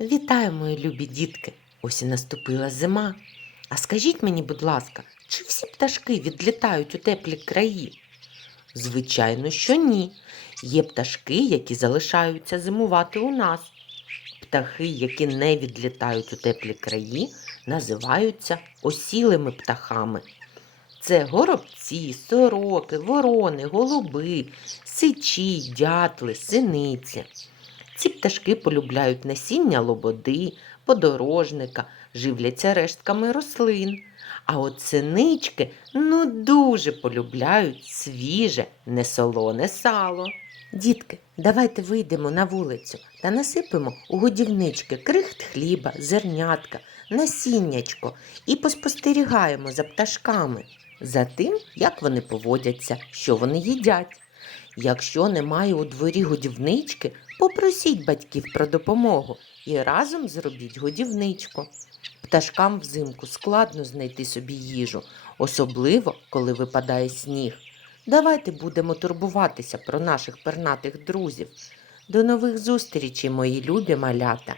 Вітаю, мої любі дітки! Ось і наступила зима. А скажіть мені, будь ласка, чи всі пташки відлітають у теплі краї? Звичайно, що ні. Є пташки, які залишаються зимувати у нас. Птахи, які не відлітають у теплі краї, називаються осілими птахами. Це горобці, сороки, ворони, голуби, сичі, дятли, синиці. Ці пташки полюбляють насіння лободи, подорожника, живляться рештками рослин. А от синички ну дуже полюбляють свіже, несолоне сало. Дітки, давайте вийдемо на вулицю та насипемо у годівнички крихт хліба, зернятка, насіннячко і поспостерігаємо за пташками, за тим, як вони поводяться, що вони їдять. Якщо немає у дворі годівнички, попросіть батьків про допомогу і разом зробіть годівничку. Пташкам взимку складно знайти собі їжу, особливо коли випадає сніг. Давайте будемо турбуватися про наших пернатих друзів. До нових зустрічей, мої любі малята!